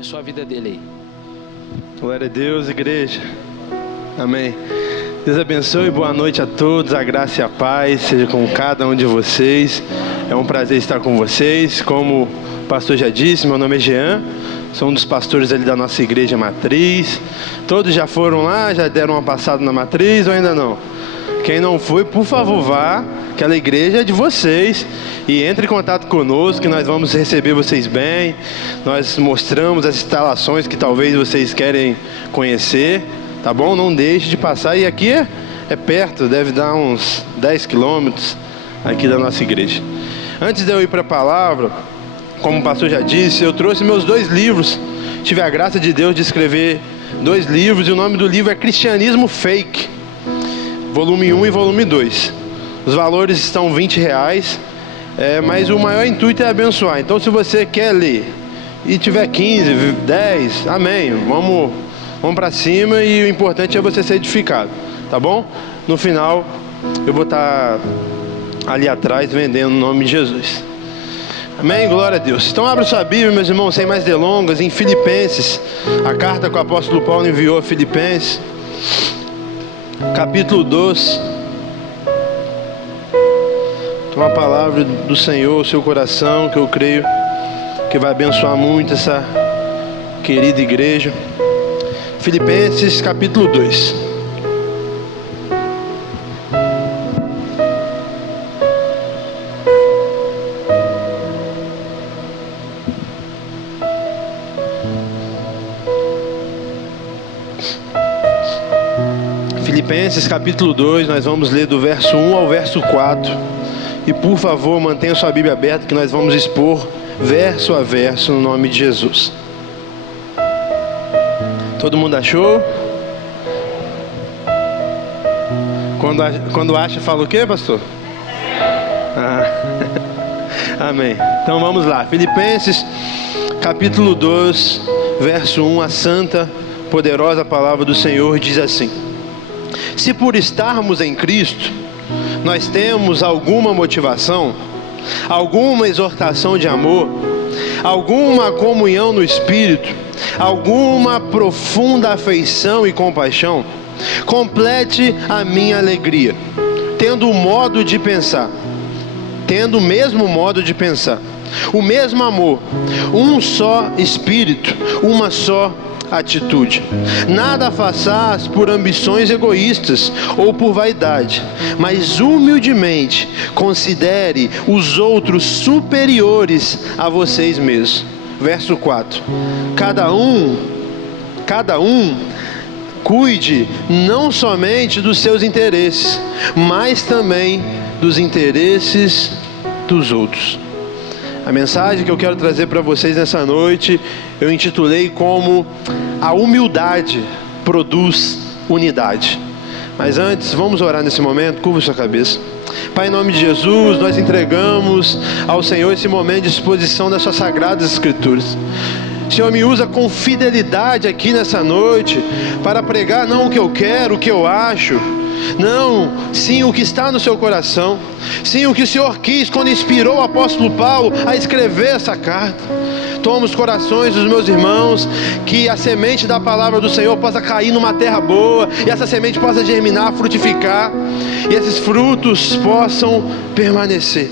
abençoa a vida dele aí. Glória a Deus, igreja. Amém. Deus abençoe, boa noite a todos, a graça e a paz seja com cada um de vocês. É um prazer estar com vocês. Como o pastor já disse, meu nome é Jean, sou um dos pastores ali da nossa igreja matriz. Todos já foram lá, já deram uma passada na matriz ou ainda não? Quem não foi, por favor, vá. Aquela igreja é de vocês e entre em contato conosco que nós vamos receber vocês bem. Nós mostramos as instalações que talvez vocês querem conhecer, tá bom? Não deixe de passar. E aqui é perto, deve dar uns 10 quilômetros aqui da nossa igreja. Antes de eu ir para a palavra, como o pastor já disse, eu trouxe meus 2 livros. Tive a graça de Deus de escrever 2 livros e o nome do livro é Cristianismo Fake, volume 1 e volume 2. Os valores estão R$20, mas o maior intuito é abençoar. Então se você quer ler e tiver 15, 10, amém, vamos para cima, e o importante é você ser edificado, tá bom? No final eu vou estar ali atrás vendendo no nome de Jesus. Amém, glória a Deus. Então abra sua Bíblia, meus irmãos, sem mais delongas, em Filipenses, a carta que o apóstolo Paulo enviou a Filipenses, capítulo 2. Uma palavra do Senhor ao seu coração, que eu creio que vai abençoar muito essa querida igreja. Filipenses capítulo 2. Filipenses capítulo 2, nós vamos ler do verso 1 ao verso 4. E por favor, mantenha sua Bíblia aberta, que nós vamos expor verso a verso no nome de Jesus. Todo mundo achou? Quando acha, fala o quê, pastor? Amém. Então vamos lá. Filipenses capítulo 2, verso 1, a santa, poderosa palavra do Senhor diz assim: se por estarmos em Cristo nós temos alguma motivação, alguma exortação de amor, alguma comunhão no Espírito, alguma profunda afeição e compaixão, complete a minha alegria, tendo o mesmo modo de pensar, o mesmo amor, um só Espírito, uma só atitude. Nada façais por ambições egoístas ou por vaidade, mas humildemente considere os outros superiores a vocês mesmos. Verso 4. Cada um cuide não somente dos seus interesses, mas também dos interesses dos outros. A mensagem que eu quero trazer para vocês nessa noite, eu intitulei como a humildade produz unidade. Mas antes, vamos orar nesse momento. Curva sua cabeça. Pai, em nome de Jesus, nós entregamos ao Senhor esse momento de exposição das suas sagradas escrituras. Senhor, me usa com fidelidade aqui nessa noite para pregar não o que eu quero, o que eu acho, não, sim o que está no seu coração, sim o que o Senhor quis quando inspirou o apóstolo Paulo a escrever essa carta. Toma os corações dos meus irmãos, que a semente da palavra do Senhor possa cair numa terra boa, e essa semente possa germinar, frutificar, e esses frutos possam permanecer.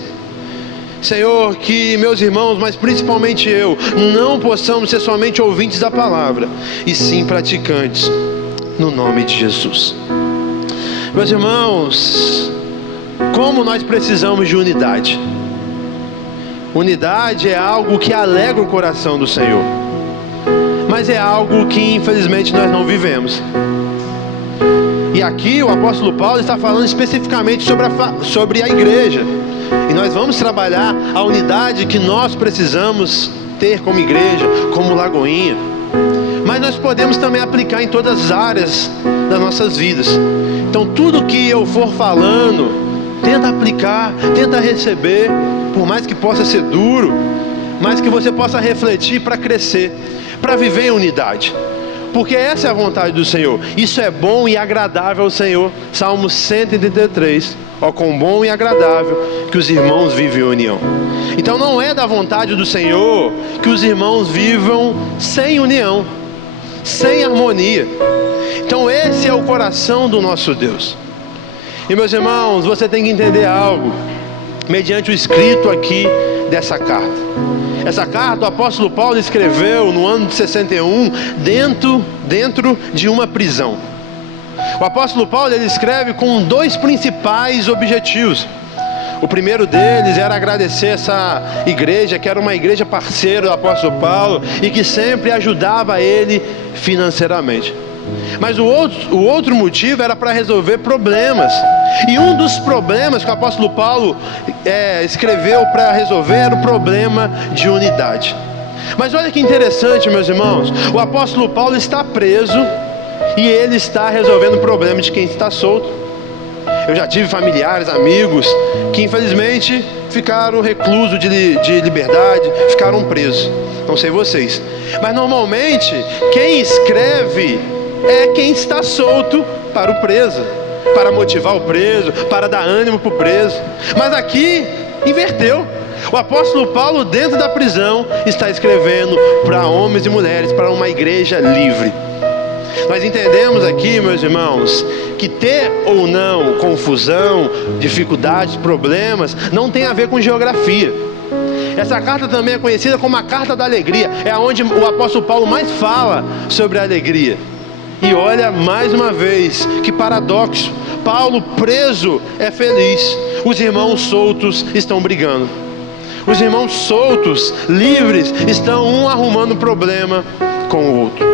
Senhor, que meus irmãos, mas principalmente eu, não possamos ser somente ouvintes da palavra, e sim praticantes, no nome de Jesus. Meus irmãos, como nós precisamos de unidade. Unidade é algo que alegra o coração do Senhor, mas é algo que infelizmente nós não vivemos. E aqui o apóstolo Paulo está falando especificamente sobre a igreja, e nós vamos trabalhar a unidade que nós precisamos ter como igreja, como Lagoinha. Mas nós podemos também aplicar em todas as áreas das nossas vidas. Então tudo que eu for falando, tenta aplicar, tenta receber, por mais que possa ser duro, mas que você possa refletir para crescer, para viver em unidade. porque essa é a vontade do Senhor. Isso é bom e agradável ao Senhor. Salmo 133. Ó, quão bom e agradável que os irmãos vivem em união. Então não é da vontade do Senhor que os irmãos vivam sem união, sem harmonia. Então esse é o coração do nosso Deus. E meus irmãos, você tem que entender algo mediante o escrito aqui dessa carta. Essa carta o apóstolo Paulo escreveu no ano de 61 dentro de uma prisão. O apóstolo Paulo ele escreve com dois principais objetivos. O primeiro deles era agradecer essa igreja, que era uma igreja parceira do apóstolo Paulo e que sempre ajudava ele financeiramente. Mas o outro motivo era para resolver problemas. E um dos problemas que o apóstolo Paulo escreveu para resolver era o problema de unidade. Mas olha que interessante, meus irmãos, o apóstolo Paulo está preso e ele está resolvendo o problema de quem está solto. Eu já tive familiares, amigos, que infelizmente ficaram reclusos de liberdade, ficaram presos. Não sei vocês. Mas normalmente, quem escreve é quem está solto para o preso, para motivar o preso, para dar ânimo para o preso. Mas aqui, inverteu. O apóstolo Paulo, dentro da prisão, está escrevendo para homens e mulheres, para uma igreja livre. Nós entendemos aqui, meus irmãos, que ter ou não confusão, dificuldades, problemas, não tem a ver com geografia. Essa carta também é conhecida como a carta da alegria. É onde o apóstolo Paulo mais fala sobre a alegria. E olha, mais uma vez, que paradoxo. Paulo preso é feliz. Os irmãos soltos estão brigando. Os irmãos soltos, livres, estão um arrumando problema com o outro.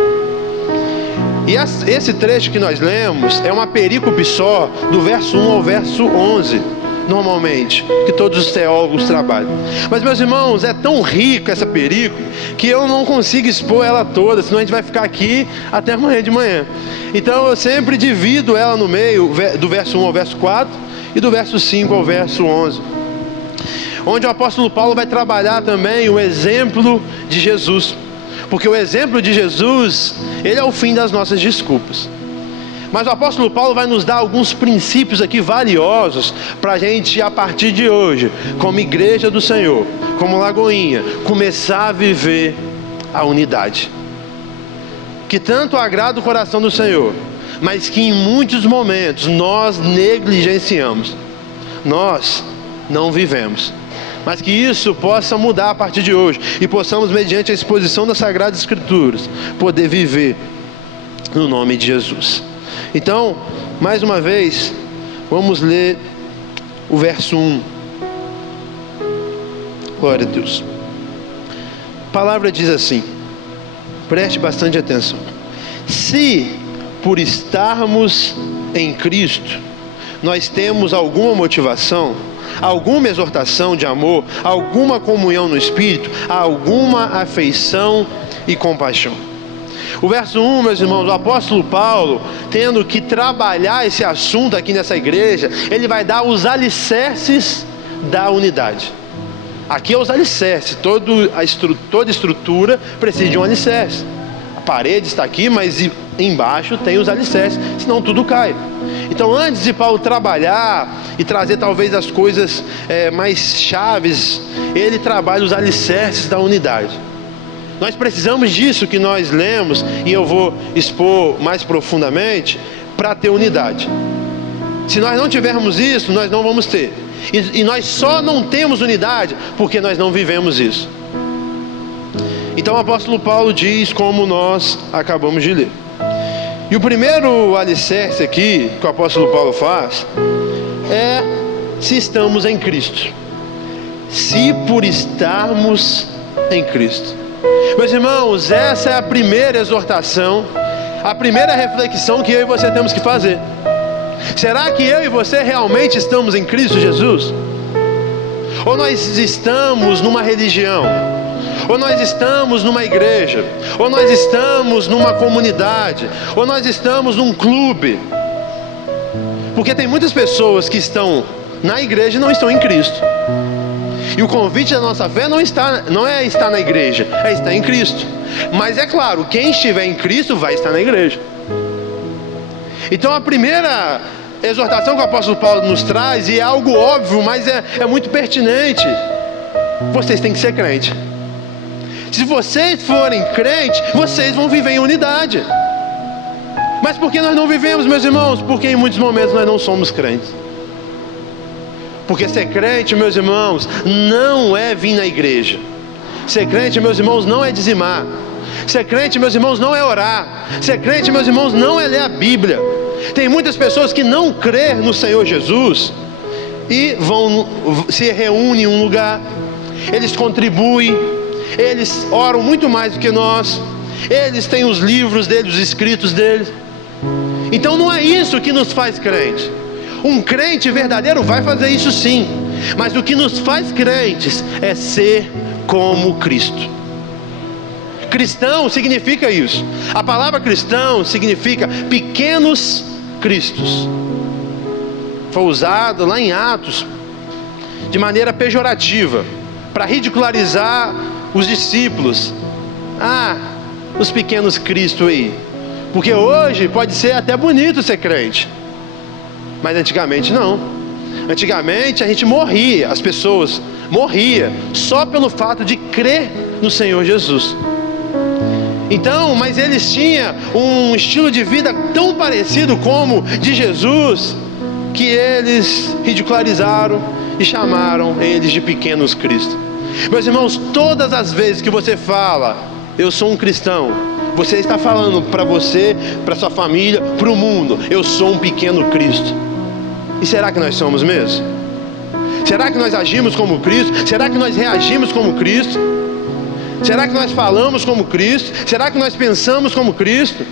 E esse trecho que nós lemos é uma perícope só, do verso 1 ao verso 11, normalmente, que todos os teólogos trabalham. Mas, meus irmãos, é tão rica essa perícope, que eu não consigo expor ela toda, senão a gente vai ficar aqui até amanhã de manhã. Então eu sempre divido ela no meio, do verso 1 ao verso 4, e do verso 5 ao verso 11. Onde o apóstolo Paulo vai trabalhar também o exemplo de Jesus. Porque o exemplo de Jesus, ele é o fim das nossas desculpas. Mas o apóstolo Paulo vai nos dar alguns princípios aqui valiosos para a gente, a partir de hoje, como igreja do Senhor, como Lagoinha, começar a viver a unidade. Que tanto agrada o coração do Senhor, mas que em muitos momentos nós negligenciamos. Nós não vivemos. Mas que isso possa mudar a partir de hoje e possamos, mediante a exposição das Sagradas Escrituras, poder viver no nome de Jesus. Então, mais uma vez, vamos ler o verso 1. Glória a Deus. A palavra diz assim, preste bastante atenção. Se, por estarmos em Cristo, nós temos alguma motivação, alguma exortação de amor, alguma comunhão no Espírito, alguma afeição e compaixão. O verso 1, meus irmãos, o apóstolo Paulo, tendo que trabalhar esse assunto aqui nessa igreja, ele vai dar os alicerces da unidade. Aqui é os alicerces, toda estrutura precisa de um alicerce. A parede está aqui, mas embaixo tem os alicerces, senão tudo cai. Então, antes de Paulo trabalhar e trazer talvez as coisas mais chaves, ele trabalha os alicerces da unidade. Nós precisamos disso que nós lemos, e eu vou expor mais profundamente, para ter unidade. Se nós não tivermos isso, nós não vamos ter. E nós só não temos unidade porque nós não vivemos isso. Então o apóstolo Paulo diz, como nós acabamos de ler. E o primeiro alicerce aqui que o apóstolo Paulo faz é se estamos em Cristo. Se por estarmos em Cristo. Meus irmãos, essa é a primeira exortação, a primeira reflexão que eu e você temos que fazer. Será que eu e você realmente estamos em Cristo Jesus? Ou nós estamos numa religião? Ou nós estamos numa igreja? Ou nós estamos numa comunidade? Ou nós estamos num clube? Porque tem muitas pessoas que estão na igreja e não estão em Cristo. E o convite da nossa fé não é estar na igreja, é estar em Cristo. Mas é claro, quem estiver em Cristo vai estar na igreja. Então a primeira exortação que o apóstolo Paulo nos traz, e é algo óbvio, mas é muito pertinente: vocês têm que ser crente. Se vocês forem crentes, vocês vão viver em unidade. Mas por que nós não vivemos, meus irmãos? Porque em muitos momentos nós não somos crentes. Porque ser crente, meus irmãos, não é vir na igreja. Ser crente, meus irmãos, não é dizimar. Ser crente, meus irmãos, não é orar. Ser crente, meus irmãos, não é ler a Bíblia. Tem muitas pessoas que não crêem no Senhor Jesus e se reúnem em um lugar. Eles contribuem, eles oram muito mais do que nós, eles têm os livros deles, os escritos deles. Então não é isso que nos faz crente. Um crente verdadeiro vai fazer isso sim, mas o que nos faz crentes é ser como Cristo. Cristão significa isso. A palavra cristão significa pequenos cristos. Foi usado lá em Atos de maneira pejorativa, para ridicularizar os discípulos. Os pequenos Cristo aí. Porque hoje pode ser até bonito ser crente, mas antigamente não. Antigamente a gente morria, as pessoas morriam só pelo fato de crer no Senhor Jesus. Então, mas eles tinham um estilo de vida tão parecido como de Jesus, que eles ridicularizaram e chamaram eles de pequenos Cristo. Meus irmãos, todas as vezes que você fala, eu sou um cristão, você está falando para você, para sua família, para o mundo, eu sou um pequeno Cristo. E será que nós somos mesmo? Será que nós agimos como Cristo? Será que nós reagimos como Cristo? Será que nós falamos como Cristo? Será que nós pensamos como Cristo?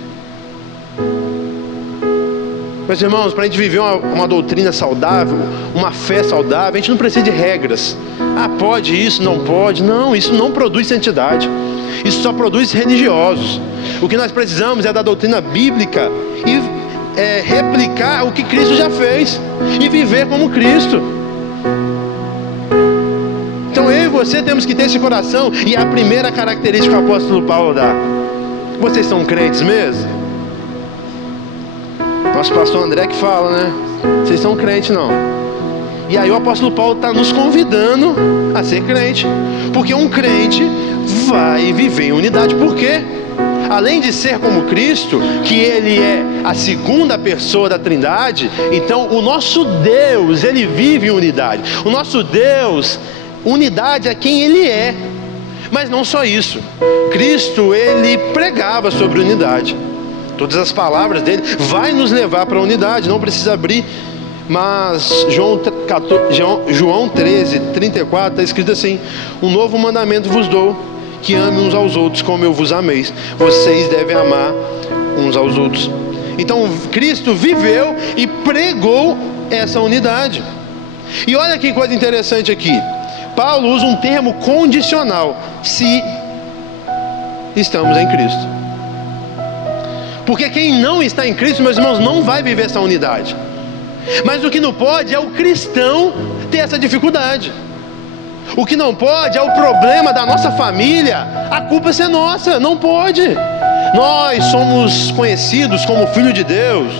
Meus irmãos, para a gente viver uma doutrina saudável, uma fé saudável, a gente não precisa de regras. Pode isso, não pode. Não, isso não produz santidade. Isso só produz religiosos. O que nós precisamos é da doutrina bíblica e replicar o que Cristo já fez e viver como Cristo. Então eu e você temos que ter esse coração, e a primeira característica que o apóstolo Paulo dá: vocês são crentes mesmo? Nosso pastor André que fala, né? Vocês são crentes não? E aí o apóstolo Paulo está nos convidando a ser crente, porque um crente vai viver em unidade. Por quê? Além de ser como Cristo, que Ele é a segunda pessoa da Trindade, então o nosso Deus, Ele vive em unidade. O nosso Deus, unidade é quem Ele é. Mas não só isso, Cristo, Ele pregava sobre unidade. Todas as palavras dele vai nos levar para a unidade, não precisa abrir. Mas João 13, 34 está escrito assim: um novo mandamento vos dou, que amem uns aos outros como eu vos amei. Vocês devem amar uns aos outros. Então Cristo viveu e pregou essa unidade. E olha que coisa interessante aqui, Paulo usa um termo condicional: se estamos em Cristo. Porque quem não está em Cristo, meus irmãos, não vai viver essa unidade. Mas o que não pode é o cristão ter essa dificuldade. O que não pode é o problema da nossa família, a culpa ser nossa, não pode. Nós somos conhecidos como filho de Deus,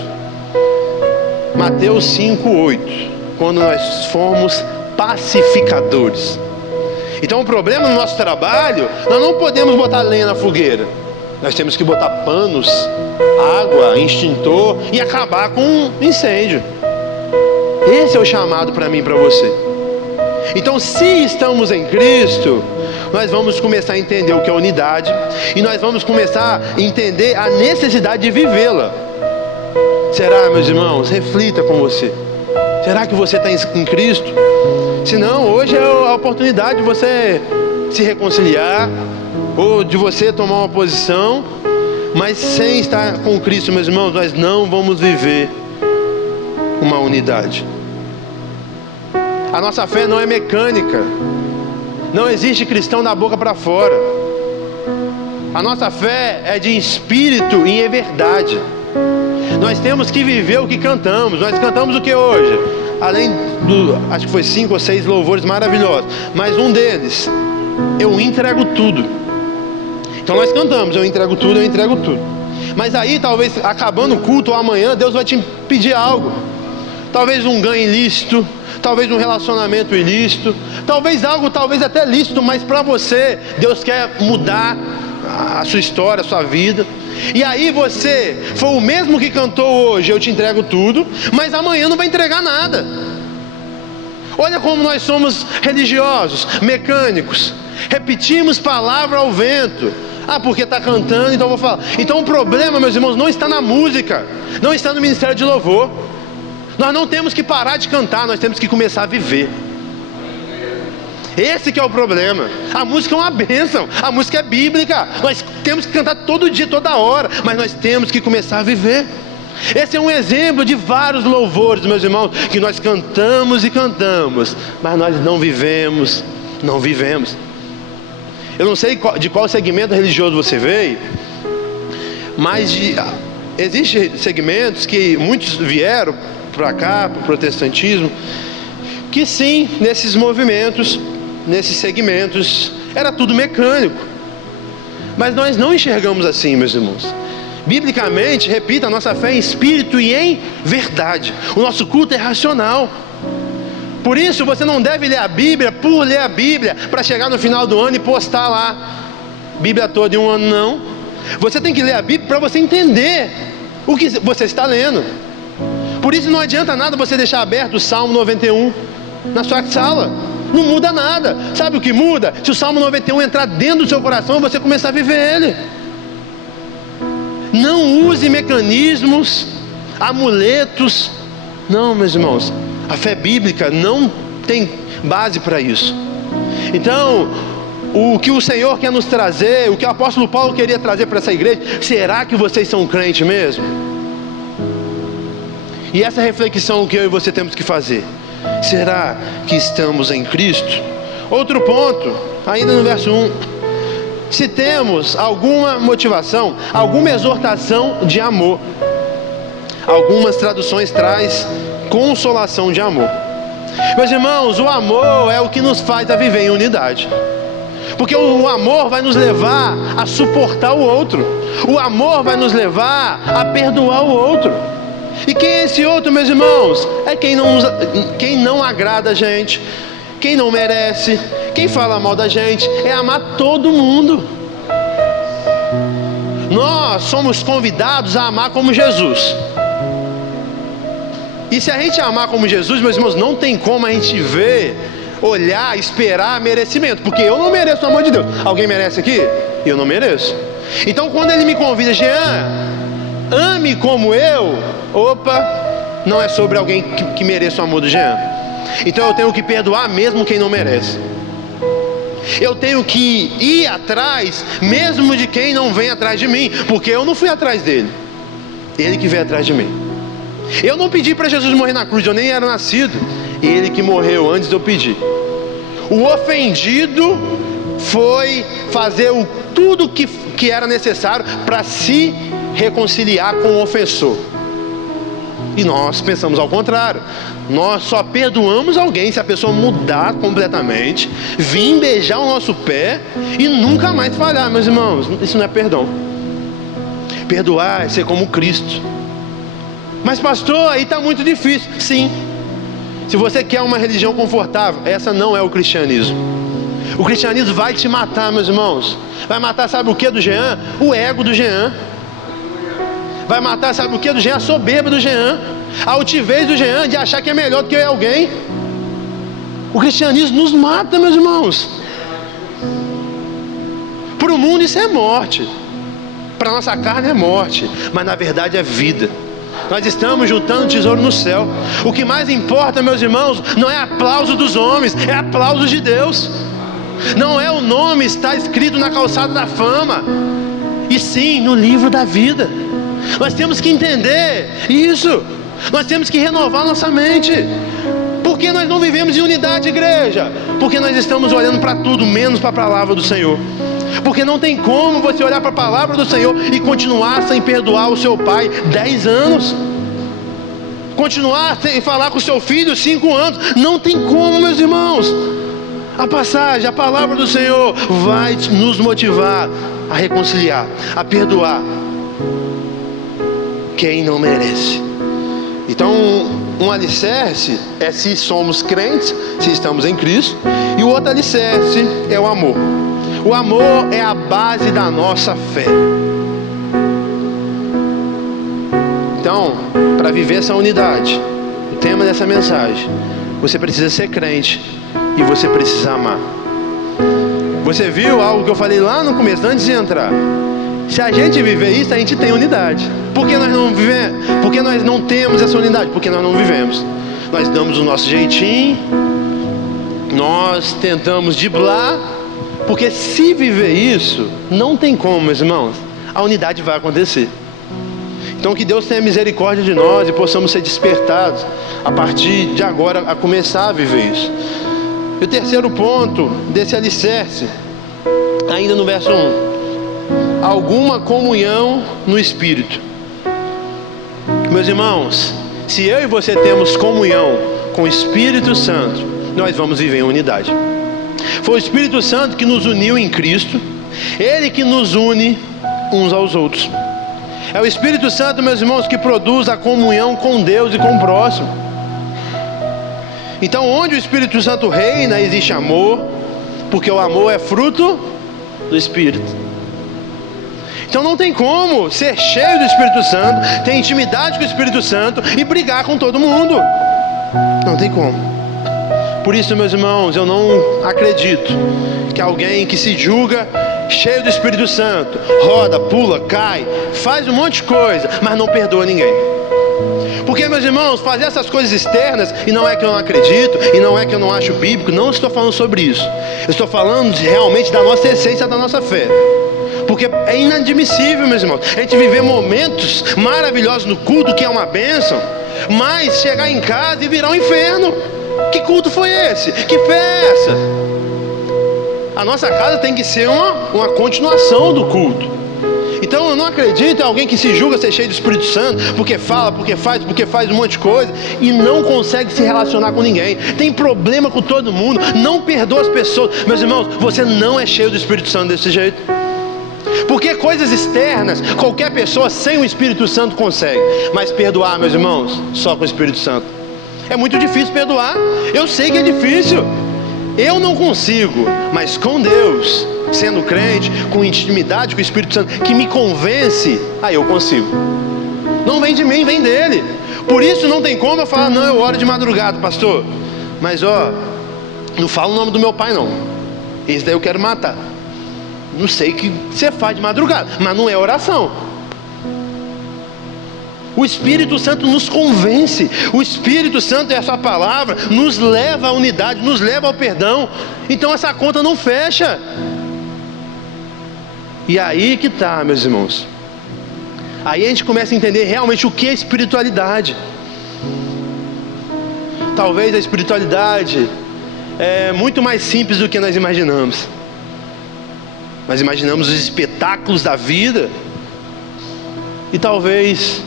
Mateus 5:8, quando nós formos pacificadores. Então o problema no nosso trabalho, nós não podemos botar lenha na fogueira. Nós temos que botar panos, água, extintor e acabar com um incêndio. Esse é o chamado para mim e para você. Então, se estamos em Cristo, nós vamos começar a entender o que é unidade, e nós vamos começar a entender a necessidade de vivê-la. Será, meus irmãos? Reflita com você. Será que você está em Cristo? Se não, hoje é a oportunidade de você se reconciliar, ou de você tomar uma posição, mas sem estar com Cristo, meus irmãos, nós não vamos viver uma unidade. A nossa fé não é mecânica. Não existe cristão da boca para fora. A nossa fé é de espírito e em verdade. Nós temos que viver o que cantamos. Nós cantamos o que hoje? além acho que foi 5 ou 6 louvores maravilhosos, mas um deles, eu entrego tudo. Então nós cantamos, eu entrego tudo, eu entrego tudo. Mas aí talvez acabando o culto ou amanhã, Deus vai te pedir algo. Talvez um ganho ilícito, talvez um relacionamento ilícito, talvez algo, talvez até lícito, mas para você, Deus quer mudar a sua história, a sua vida. E aí você foi o mesmo que cantou hoje, eu te entrego tudo, mas amanhã não vai entregar nada. Olha como nós somos religiosos, mecânicos, repetimos palavra ao vento. Porque está cantando, então eu vou falar. Então o problema, meus irmãos, não está na música, não está no ministério de louvor. Nós não temos que parar de cantar, nós temos que começar a viver. Esse que é o problema. A música é uma bênção, a música é bíblica, nós temos que cantar todo dia, toda hora, mas nós temos que começar a viver. Esse é um exemplo de vários louvores, meus irmãos, que nós cantamos e cantamos, mas nós não vivemos. Eu não sei de qual segmento religioso você veio, mas existem segmentos que muitos vieram para cá, para o protestantismo, que sim, nesses movimentos, nesses segmentos, era tudo mecânico. Mas nós não enxergamos assim, meus irmãos. Biblicamente, repita, a nossa fé é em espírito e em verdade. O nosso culto é racional. Por isso você não deve ler a Bíblia por ler a Bíblia, para chegar no final do ano e postar lá Bíblia toda em um ano, não. Você tem que ler a Bíblia para você entender o que você está lendo. Por isso não adianta nada você deixar aberto o Salmo 91 na sua sala. Não muda nada. Sabe o que muda? Se o Salmo 91 entrar dentro do seu coração, você começar a viver ele. Não use mecanismos, amuletos. Não, meus irmãos, a fé bíblica não tem base para isso. Então, o que o Senhor quer nos trazer, o que o apóstolo Paulo queria trazer para essa igreja, será que vocês são crente mesmo? E essa reflexão que eu e você temos que fazer. Será que estamos em Cristo? Outro ponto, ainda no verso 1. Se temos alguma motivação, alguma exortação de amor. Algumas traduções traz consolação de amor. Meus irmãos, o amor é o que nos faz a viver em unidade. Porque o amor vai nos levar a suportar o outro. O amor vai nos levar a perdoar o outro. E quem é esse outro, meus irmãos? É quem não agrada a gente, quem não merece, quem fala mal da gente. É amar todo mundo. Nós somos convidados a amar como Jesus. E se a gente amar como Jesus, meus irmãos, não tem como a gente ver, olhar, esperar merecimento. Porque eu não mereço o amor de Deus. Alguém merece aqui? Eu não mereço. Então quando ele me convida, Jean, ame como eu. Opa, não é sobre alguém que mereça o amor do Jean. Então eu tenho que perdoar mesmo quem não merece. Eu tenho que ir atrás mesmo de quem não vem atrás de mim. Porque eu não fui atrás dele, ele que veio atrás de mim. Eu não pedi para Jesus morrer na cruz, eu nem era nascido. Ele que morreu antes de eu pedir. O ofendido foi fazer tudo que era necessário para se reconciliar com o ofensor. E nós pensamos ao contrário. Nós só perdoamos alguém se a pessoa mudar completamente, vir beijar o nosso pé e nunca mais falhar, meus irmãos. Isso não é perdão. Perdoar é ser como Cristo. Mas pastor, aí está muito difícil. Sim. Se você quer uma religião confortável, essa não é o cristianismo. O cristianismo vai te matar, meus irmãos. Vai matar, sabe o que do Jean? O ego do Jean. Vai matar, sabe o que do Jean? A soberba do Jean. A altivez do Jean de achar que é melhor do que alguém. O cristianismo nos mata, meus irmãos. Para o mundo isso é morte. Para a nossa carne é morte. Mas na verdade é vida. Nós estamos juntando tesouro no céu. O que mais importa, meus irmãos, não é aplauso dos homens, é aplauso de Deus. Não é o nome está escrito na calçada da fama, e sim no livro da vida. Nós temos que entender isso. Nós temos que renovar nossa mente. Por que nós não vivemos em unidade, igreja? Porque nós estamos olhando para tudo menos para a palavra do Senhor. Porque não tem como você olhar para a palavra do Senhor e continuar sem perdoar o seu pai 10 anos. continuar sem falar com seu filho 5 anos. Não tem como, meus irmãos. A passagem, a palavra do Senhor vai nos motivar a reconciliar, a perdoar quem não merece. Então, um alicerce é se somos crentes, se estamos em Cristo, e o outro alicerce é o amor. O amor é a base da nossa fé. Então, para viver essa unidade, o tema dessa mensagem, você precisa ser crente e você precisa amar. Você viu algo que eu falei lá no começo, antes de entrar? Se a gente viver isso, a gente tem unidade. Por que nós não vivemos? Por que nós não temos essa unidade? Porque nós não vivemos. Nós damos o nosso jeitinho, nós tentamos driblar, porque se viver isso, não tem como, meus irmãos, a unidade vai acontecer. Então que Deus tenha misericórdia de nós e possamos ser despertados a partir de agora a começar a viver isso. E o terceiro ponto desse alicerce, ainda no verso 1, alguma comunhão no Espírito. Meus irmãos, se eu e você temos comunhão com o Espírito Santo, nós vamos viver em unidade. Foi o Espírito Santo que nos uniu em Cristo, Ele que nos une uns aos outros. É o Espírito Santo, meus irmãos, que produz a comunhão com Deus e com o próximo. Então, onde o Espírito Santo reina, existe amor, porque o amor é fruto do Espírito. Então não tem como ser cheio do Espírito Santo, ter intimidade com o Espírito Santo e brigar com todo mundo. Não tem como. Por isso, meus irmãos, eu não acredito que alguém que se julga cheio do Espírito Santo, roda, pula, cai, faz um monte de coisa, mas não perdoa ninguém. Porque, meus irmãos, fazer essas coisas externas, e não é que eu não acredito, e não é que eu não acho bíblico, não estou falando sobre isso. Eu estou falando realmente da nossa essência, da nossa fé. Porque é inadmissível, meus irmãos, a gente viver momentos maravilhosos no culto, que é uma bênção, mas chegar em casa e virar um inferno. Que culto foi esse? Que fé é essa? A nossa casa tem que ser uma continuação do culto. Então eu não acredito em alguém que se julga ser cheio do Espírito Santo, porque fala, porque faz um monte de coisa e não consegue se relacionar com ninguém, tem problema com todo mundo, não perdoa as pessoas. Meus irmãos, você não é cheio do Espírito Santo desse jeito. Porque coisas externas, qualquer pessoa sem o Espírito Santo consegue, mas perdoar, meus irmãos, só com o Espírito Santo. É muito difícil perdoar, eu sei que é difícil, eu não consigo, mas com Deus, sendo crente, com intimidade com o Espírito Santo, que me convence, aí eu consigo. Não vem de mim, vem dele. Por isso não tem como eu falar, não, eu oro de madrugada, pastor, mas não fala o nome do meu pai não, esse daí eu quero matar. Não sei o que você faz de madrugada, mas não é oração. O Espírito Santo nos convence. O Espírito Santo, essa palavra, nos leva à unidade, nos leva ao perdão. Então essa conta não fecha. E aí que está, meus irmãos. Aí a gente começa a entender realmente o que é espiritualidade. Talvez a espiritualidade é muito mais simples do que nós imaginamos. Nós imaginamos os espetáculos da vida. E talvez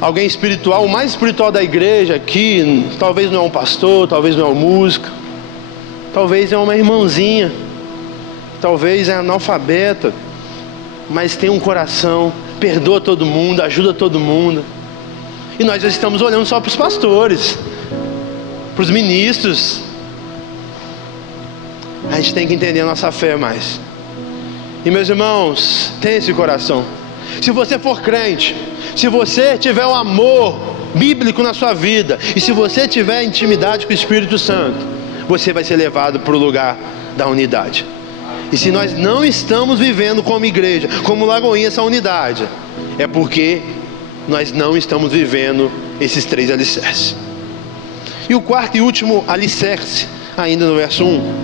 alguém espiritual, o mais espiritual da igreja aqui, talvez não é um pastor, talvez não é um músico, talvez é uma irmãzinha, talvez é analfabeta, mas tem um coração, perdoa todo mundo, ajuda todo mundo. E nós já estamos olhando só para os pastores, para os ministros. A gente tem que entender a nossa fé mais. E meus irmãos, tenha esse coração. Se você for crente, se você tiver o amor bíblico na sua vida, e se você tiver intimidade com o Espírito Santo, você vai ser levado para o lugar da unidade. E se nós não estamos vivendo como igreja, como Lagoinha, essa unidade, é porque nós não estamos vivendo esses 3 alicerces. E o quarto e último alicerce, ainda no verso 1,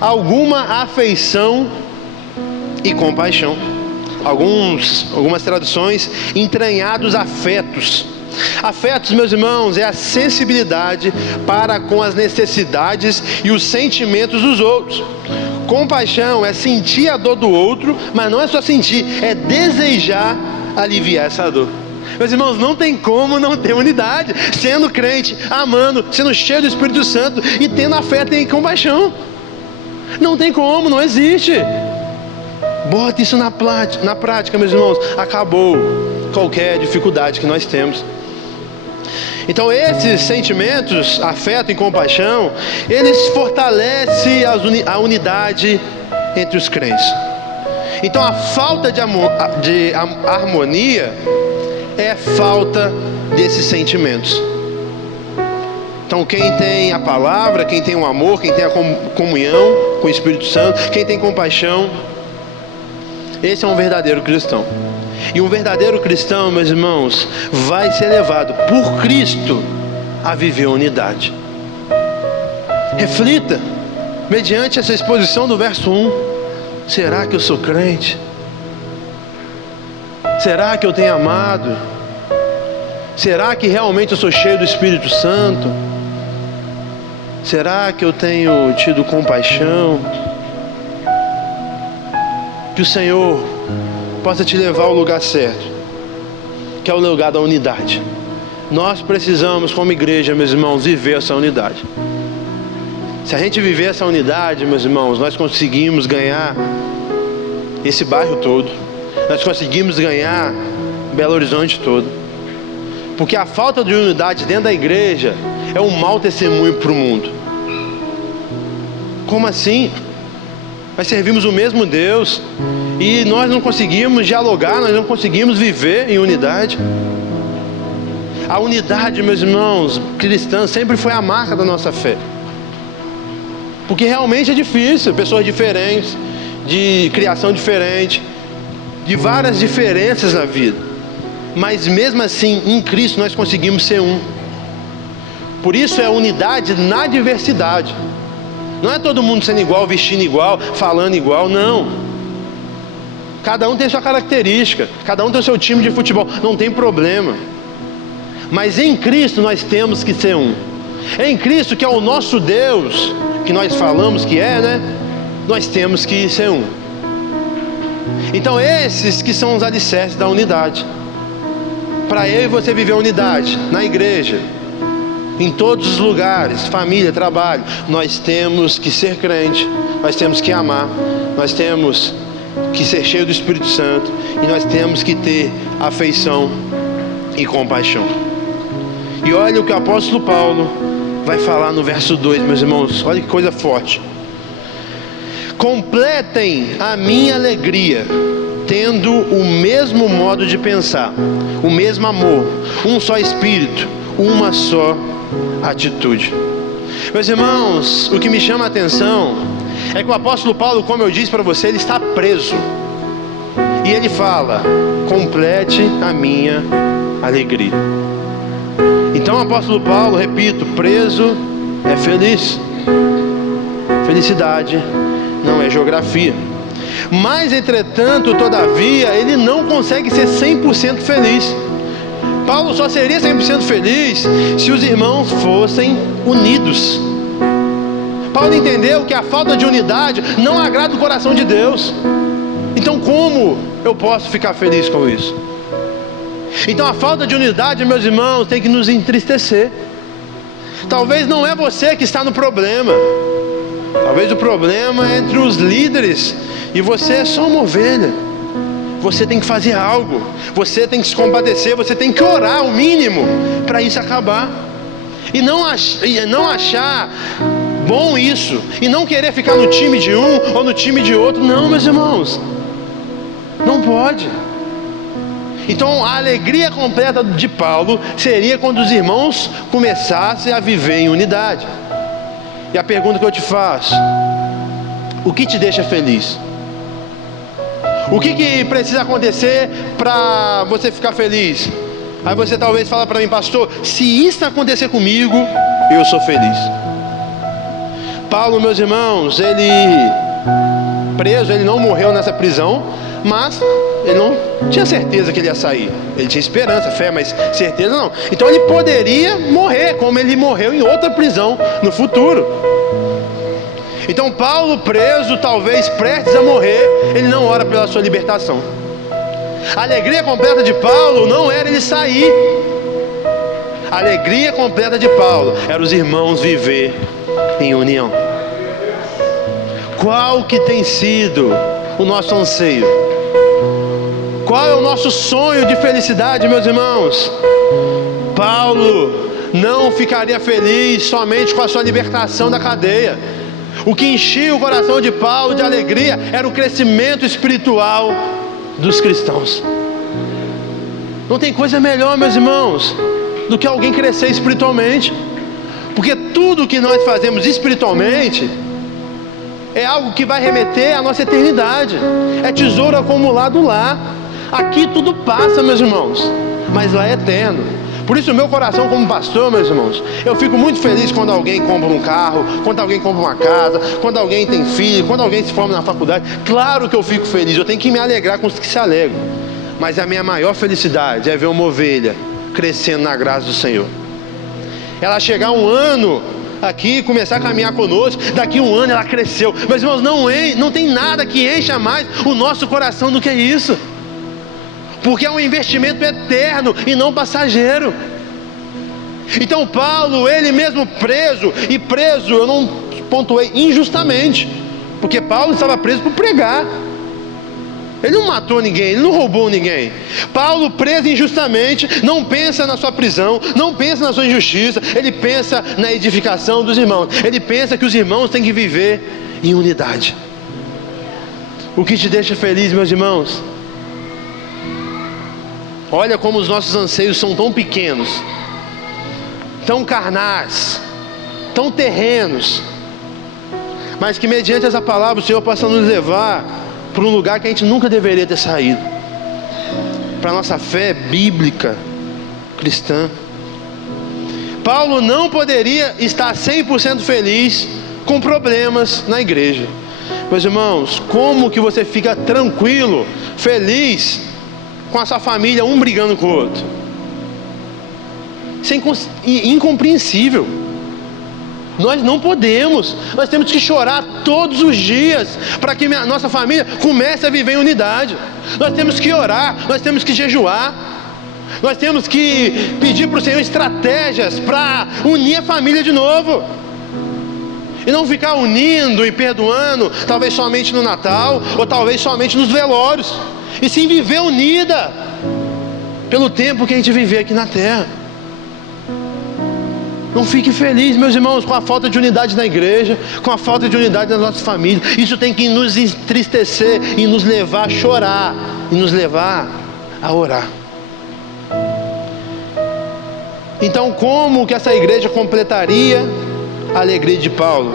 alguma afeição e compaixão. Algumas traduções, entranhados afetos. Afetos, meus irmãos, é a sensibilidade para com as necessidades e os sentimentos dos outros. Compaixão é sentir a dor do outro, mas não é só sentir, é desejar aliviar essa dor. Meus irmãos, não tem como não ter unidade. Sendo crente, amando, sendo cheio do Espírito Santo e tendo afeto e compaixão. Não tem como, não existe. Bota isso na prática, meus irmãos. Acabou qualquer dificuldade que nós temos. Então esses sentimentos, afeto e compaixão, eles fortalecem a unidade entre os crentes. Então a falta de harmonia é falta desses sentimentos. Então quem tem a palavra, quem tem o amor, quem tem a comunhão com o Espírito Santo, quem tem compaixão, esse é um verdadeiro cristão. E um verdadeiro cristão, meus irmãos, vai ser levado por Cristo a viver a unidade. Reflita, mediante essa exposição do verso 1. Será que eu sou crente? Será que eu tenho amado? Será que realmente eu sou cheio do Espírito Santo? Será que eu tenho tido compaixão? Que o Senhor possa te levar ao lugar certo, que é o lugar da unidade. Nós precisamos, como igreja, meus irmãos, viver essa unidade. Se a gente viver essa unidade, meus irmãos, nós conseguimos ganhar esse bairro todo. Nós conseguimos ganhar Belo Horizonte todo. Porque a falta de unidade dentro da igreja é um mau testemunho para o mundo. Como assim? Nós servimos o mesmo Deus e nós não conseguimos dialogar, nós não conseguimos viver em unidade. A unidade, meus irmãos, cristã, sempre foi a marca da nossa fé. Porque realmente é difícil, pessoas diferentes, de criação diferente, de várias diferenças na vida. Mas mesmo assim, em Cristo nós conseguimos ser um. Por isso é unidade na diversidade. Não é todo mundo sendo igual, vestindo igual, falando igual, não. Cada um tem sua característica, cada um tem o seu time de futebol, não tem problema. Mas em Cristo nós temos que ser um. Em Cristo, que é o nosso Deus, que nós falamos que é, né? Nós temos que ser um. Então esses que são os alicerces da unidade. Para eu e você viver a unidade na igreja, em todos os lugares, família, trabalho, nós temos que ser crente, nós temos que amar, nós temos que ser cheio do Espírito Santo e nós temos que ter afeição e compaixão. E olha o que o apóstolo Paulo vai falar no verso 2, meus irmãos, olha que coisa forte. Completem a minha alegria, tendo o mesmo modo de pensar, o mesmo amor, um só espírito, uma só atitude. Meus irmãos, o que me chama a atenção é que o apóstolo Paulo, como eu disse para você, ele está preso. E ele fala: complete a minha alegria. Então o apóstolo Paulo, repito, preso é feliz. Felicidade não é geografia. Mas entretanto, todavia, ele não consegue ser 100% feliz. Paulo só seria 100% feliz se os irmãos fossem unidos. Paulo entendeu que a falta de unidade não agrada o coração de Deus. Então como eu posso ficar feliz com isso? Então a falta de unidade, meus irmãos, tem que nos entristecer. Talvez não é você que está no problema. Talvez o problema é entre os líderes e você é só uma ovelha. Você tem que fazer algo, você tem que se compadecer, você tem que orar o mínimo para isso acabar. E não achar bom isso, e não querer ficar no time de um ou no time de outro. Não, meus irmãos, não pode. Então a alegria completa de Paulo seria quando os irmãos começassem a viver em unidade. E a pergunta que eu te faço: o que te deixa feliz? O que precisa acontecer para você ficar feliz? Aí você talvez fala para mim: pastor, se isso acontecer comigo, eu sou feliz. Paulo, meus irmãos, ele preso, ele não morreu nessa prisão, mas ele não tinha certeza que ele ia sair. Ele tinha esperança, fé, mas certeza não. Então ele poderia morrer, como ele morreu em outra prisão no futuro. Então Paulo preso, talvez prestes a morrer, ele não ora pela sua libertação. A alegria completa de Paulo não era ele sair. A alegria completa de Paulo era os irmãos viver em união. Qual que tem sido o nosso anseio? Qual é o nosso sonho de felicidade, meus irmãos? Paulo não ficaria feliz somente com a sua libertação da cadeia. O que enchia o coração de Paulo de alegria era o crescimento espiritual dos cristãos. Não tem coisa melhor, meus irmãos, do que alguém crescer espiritualmente. Porque tudo que nós fazemos espiritualmente é algo que vai remeter à nossa eternidade. É tesouro acumulado lá. Aqui tudo passa, meus irmãos, mas lá é eterno. Por isso o meu coração como pastor, meus irmãos, eu fico muito feliz quando alguém compra um carro, quando alguém compra uma casa, quando alguém tem filho, quando alguém se forma na faculdade. Claro que eu fico feliz, eu tenho que me alegrar com os que se alegram. Mas a minha maior felicidade é ver uma ovelha crescendo na graça do Senhor. Ela chegar um ano aqui, começar a caminhar conosco, daqui um ano ela cresceu. Meus irmãos, não tem nada que encha mais o nosso coração do que isso. Porque é um investimento eterno e não passageiro. Então Paulo, ele mesmo preso, e preso, eu não pontuei injustamente, porque Paulo estava preso por pregar. Ele não matou ninguém, ele não roubou ninguém. Paulo, preso injustamente, não pensa na sua prisão, não pensa na sua injustiça, ele pensa na edificação dos irmãos. Ele pensa que os irmãos têm que viver em unidade. O que te deixa feliz, meus irmãos? Olha como os nossos anseios são tão pequenos, tão carnais, tão terrenos, mas que mediante essa palavra o Senhor possa nos levar para um lugar que a gente nunca deveria ter saído, para a nossa fé bíblica, cristã. Paulo não poderia estar 100% feliz com problemas na igreja. Meus irmãos, como que você fica tranquilo, feliz, com a sua família, um brigando com o outro? Isso é incompreensível. Nós não podemos. Nós temos que chorar todos os dias para que a nossa família comece a viver em unidade. Nós temos que orar, nós temos que jejuar, nós temos que pedir para o Senhor estratégias para unir a família de novo. E não ficar unindo e perdoando, talvez somente no Natal, ou talvez somente nos velórios. E sim viver unida pelo tempo que a gente viver aqui na terra. Não fique feliz, meus irmãos, com a falta de unidade na igreja, com a falta de unidade nas nossas famílias. Isso tem que nos entristecer e nos levar a chorar, e nos levar a orar. Então, como que essa igreja completaria a alegria de Paulo?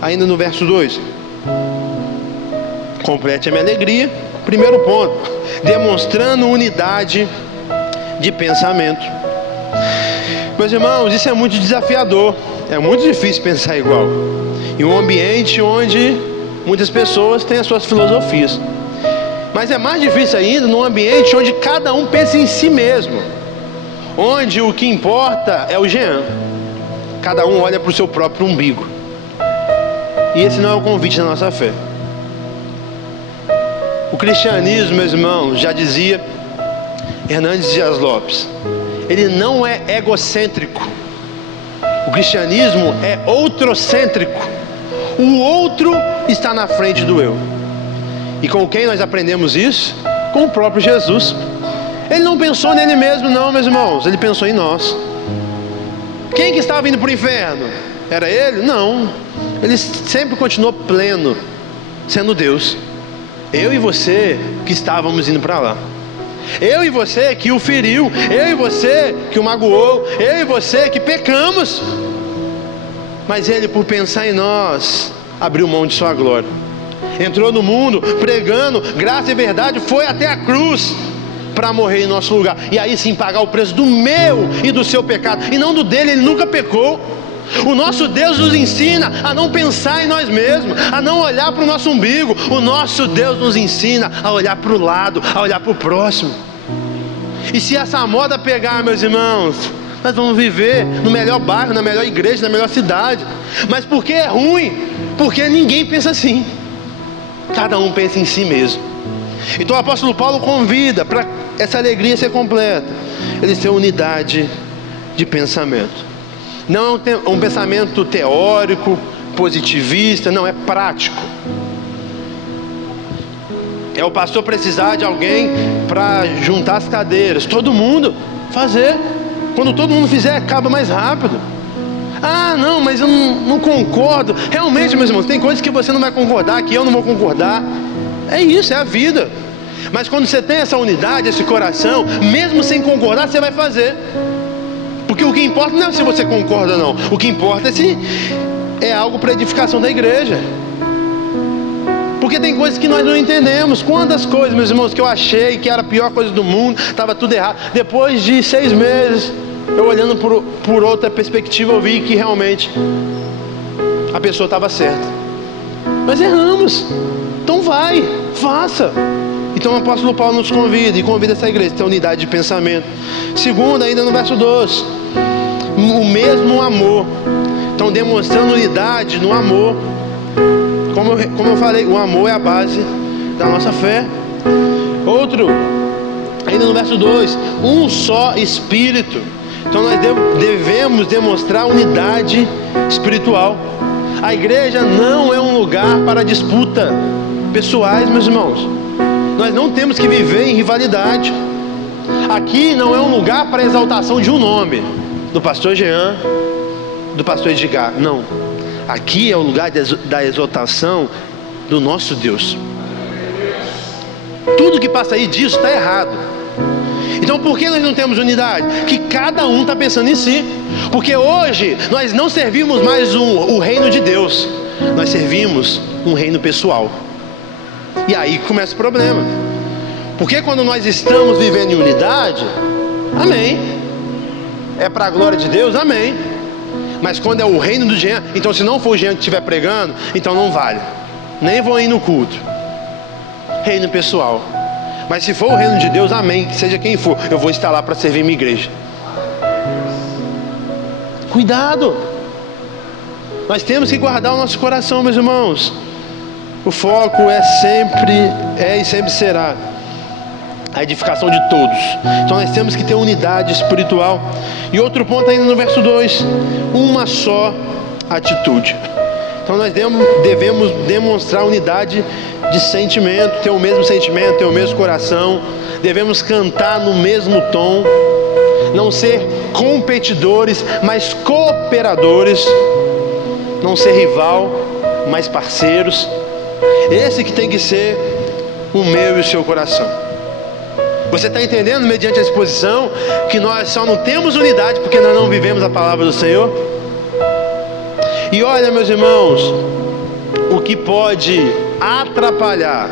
Ainda no verso 2: complete a minha alegria. Primeiro ponto, demonstrando unidade de pensamento. Meus irmãos, isso é muito desafiador. É muito difícil pensar igual em um ambiente onde muitas pessoas têm as suas filosofias. Mas é mais difícil ainda num ambiente onde cada um pensa em si mesmo, onde o que importa é o Jean. Cada um olha para o seu próprio umbigo. E esse não é o convite da nossa fé. O cristianismo, meus irmãos, já dizia Hernandes Dias Lopes, ele não é egocêntrico. O cristianismo é outrocêntrico. O outro está na frente do eu. E com quem nós aprendemos isso? Com o próprio Jesus. Ele não pensou nele mesmo não, meus irmãos, ele pensou em nós. Quem que estava indo para o inferno? Era ele? Não. Ele sempre continuou pleno, sendo Deus. Eu e você que estávamos indo para lá. Eu e você que o feriu. Eu e você que o magoou. Eu e você que pecamos. Mas ele, por pensar em nós, abriu mão de sua glória. Entrou no mundo pregando graça e verdade. Foi até a cruz para morrer em nosso lugar. E aí sim pagar o preço do meu e do seu pecado. E não do dele, ele nunca pecou. O nosso Deus nos ensina a não pensar em nós mesmos, a não olhar para o nosso umbigo. O nosso Deus nos ensina a olhar para o lado, a olhar para o próximo. E se essa moda pegar, meus irmãos, nós vamos viver no melhor bairro, na melhor igreja, na melhor cidade. Mas por que é ruim? Porque ninguém pensa assim. Cada um pensa em si mesmo. Então o apóstolo Paulo convida para essa alegria ser completa. Eles têm unidade de pensamento. Não é um pensamento teórico, positivista, não, é prático. É o pastor precisar de alguém para juntar as cadeiras, todo mundo fazer. Quando todo mundo fizer, acaba mais rápido. Ah, não, mas eu não concordo. Realmente, meus irmãos, tem coisas que você não vai concordar, que eu não vou concordar. É isso, é a vida. Mas quando você tem essa unidade, esse coração, mesmo sem concordar, você vai fazer. Porque o que importa não é se você concorda ou não. O que importa é se é algo para edificação da igreja. Porque tem coisas que nós não entendemos. Quantas coisas, meus irmãos, que eu achei que era a pior coisa do mundo, estava tudo errado. Depois de 6 meses, eu olhando por outra perspectiva, eu vi que realmente a pessoa estava certa. Mas erramos. Então vai, faça. Então o apóstolo Paulo nos convida, e convida essa igreja a ter unidade de pensamento. Segundo, ainda no verso 2, o mesmo amor. Então demonstrando unidade no amor. Como eu falei, o amor é a base da nossa fé. Outro, ainda no verso 2, um só Espírito. Então nós devemos demonstrar unidade espiritual. A igreja não é um lugar para disputa pessoais, meus irmãos. Nós não temos que viver em rivalidade. Aqui não é um lugar para exaltação de um nome, do pastor Jean, do pastor Edgar, não. Aqui é o lugar da exaltação do nosso Deus. Tudo que passa aí disso está errado. Então por que nós não temos unidade? Que cada um está pensando em si. Porque hoje nós não servimos mais o reino de Deus, nós servimos um reino pessoal. E aí começa o problema. Porque quando nós estamos vivendo em unidade, amém, é para a glória de Deus, amém. Mas quando é o reino do Jean, então se não for o Jean que estiver pregando, então não vale, nem vou ir no culto. Reino pessoal. Mas se for o reino de Deus, amém, que seja quem for, eu vou estar lá para servir minha igreja. Cuidado. Nós temos que guardar o nosso coração, meus irmãos. O foco é e sempre será a edificação de todos. Então nós temos que ter unidade espiritual. E outro ponto ainda no verso 2, uma só atitude. Então nós devemos demonstrar unidade de sentimento, ter o mesmo sentimento, ter o mesmo coração. Devemos cantar no mesmo tom, não ser competidores, mas cooperadores, não ser rival, mas parceiros. Esse que tem que ser o meu e o seu coração. Você está entendendo, mediante a exposição, que nós só não temos unidade porque nós não vivemos a palavra do Senhor? E olha, meus irmãos, o que pode atrapalhar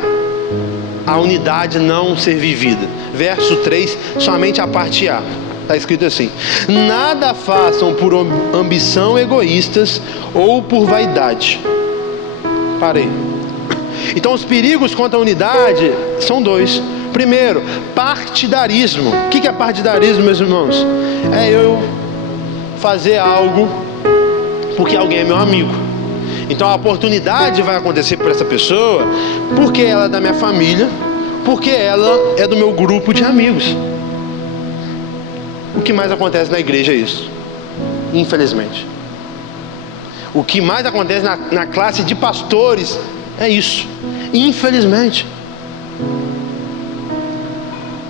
a unidade não ser vivida. Verso 3, somente a parte A. Está escrito assim: nada façam por ambição egoístas ou por vaidade. Parei. Então os perigos contra a unidade são dois. Primeiro, partidarismo. O que é partidarismo, meus irmãos? É eu fazer algo porque alguém é meu amigo. Então a oportunidade vai acontecer para essa pessoa porque ela é da minha família, porque ela é do meu grupo de amigos. O que mais acontece na igreja é isso, infelizmente. O que mais acontece na classe de pastores é isso, infelizmente.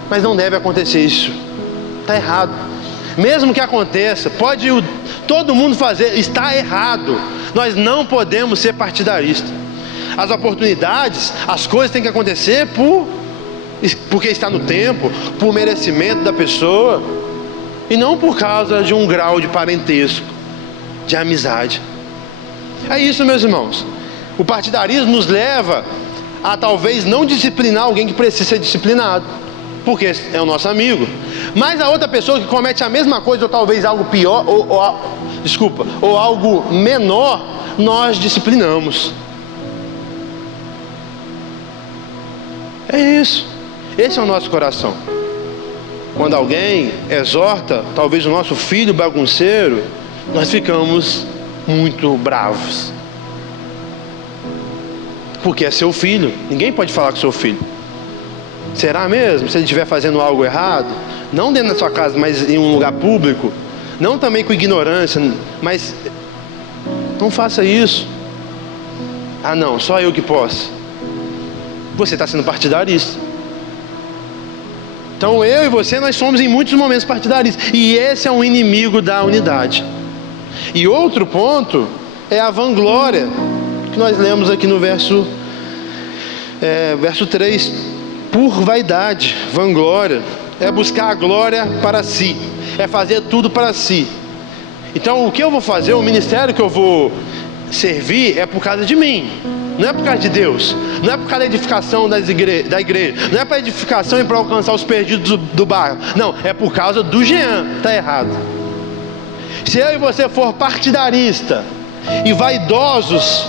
Mas não deve acontecer isso. Está errado. Mesmo que aconteça, pode todo mundo fazer, está errado. Nós não podemos ser partidaristas. As oportunidades, as coisas têm que acontecer porque está no tempo, por merecimento da pessoa, e não por causa de um grau de parentesco, de amizade. É isso, meus irmãos. O partidarismo nos leva a talvez não disciplinar alguém que precisa ser disciplinado, porque é o nosso amigo. Mas a outra pessoa que comete a mesma coisa, ou talvez algo pior, ou algo menor, nós disciplinamos. É isso. Esse é o nosso coração. Quando alguém exorta, talvez o nosso filho bagunceiro, nós ficamos muito bravos. Porque é seu filho. Ninguém pode falar com seu filho. Será mesmo? Se ele estiver fazendo algo errado, não dentro da sua casa, mas em um lugar público, não também com ignorância, mas não faça isso. Ah não, só eu que posso. Você está sendo partidarista. Então eu e você, nós somos em muitos momentos partidaristas, e esse é um inimigo da unidade. E outro ponto é a vanglória, que nós lemos aqui no verso 3, por vaidade. Vanglória é buscar a glória para si, é fazer tudo para si. Então o que eu vou fazer, o ministério que eu vou servir é por causa de mim, não é por causa de Deus, não é por causa da edificação da igreja, não é para edificação e para alcançar os perdidos do bairro, não, é por causa do Jean. Está errado. Se eu e você for partidarista e vaidosos,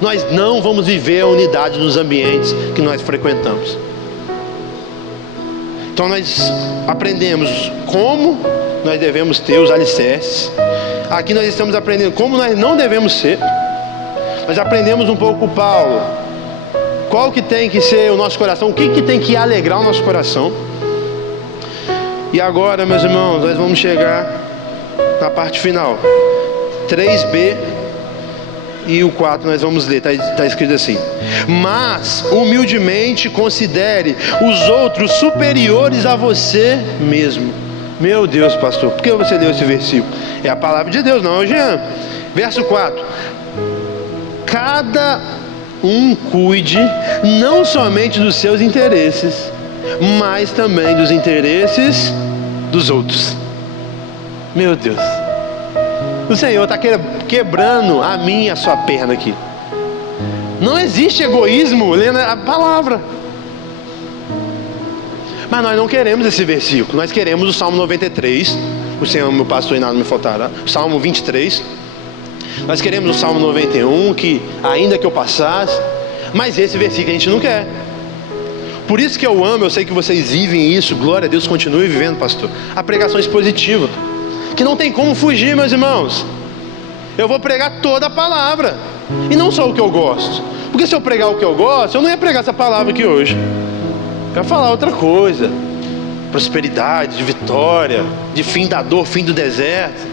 nós não vamos viver a unidade nos ambientes que nós frequentamos. Então nós aprendemos como nós devemos ter os alicerces. Aqui nós estamos aprendendo como nós não devemos ser. Nós aprendemos um pouco com Paulo qual que tem que ser o nosso coração, o que tem que alegrar o nosso coração. E agora, meus irmãos, nós vamos chegar na parte final. 3b e o 4 nós vamos ler, está escrito assim: mas humildemente considere os outros superiores a você mesmo. Meu Deus, pastor, por que você leu esse versículo? É a palavra de Deus, não é o Jean. Verso 4: cada um cuide não somente dos seus interesses, mas também dos interesses dos outros. Meu Deus, o Senhor está quebrando a minha e a sua perna aqui. Não existe egoísmo lendo a palavra. Mas nós não queremos esse versículo. Nós queremos o Salmo 93. O Senhor meu pastor e nada me faltará. O Salmo 23. Nós queremos o Salmo 91, que ainda que eu passasse. Mas esse versículo a gente não quer. Por isso que eu amo, eu sei que vocês vivem isso. Glória a Deus, continue vivendo, pastor. A pregação expositiva, que não tem como fugir, meus irmãos. Eu vou pregar toda a palavra, e não só o que eu gosto. Porque se eu pregar o que eu gosto, eu não ia pregar essa palavra aqui hoje. Eu ia falar outra coisa. Prosperidade, de vitória, de fim da dor, fim do deserto.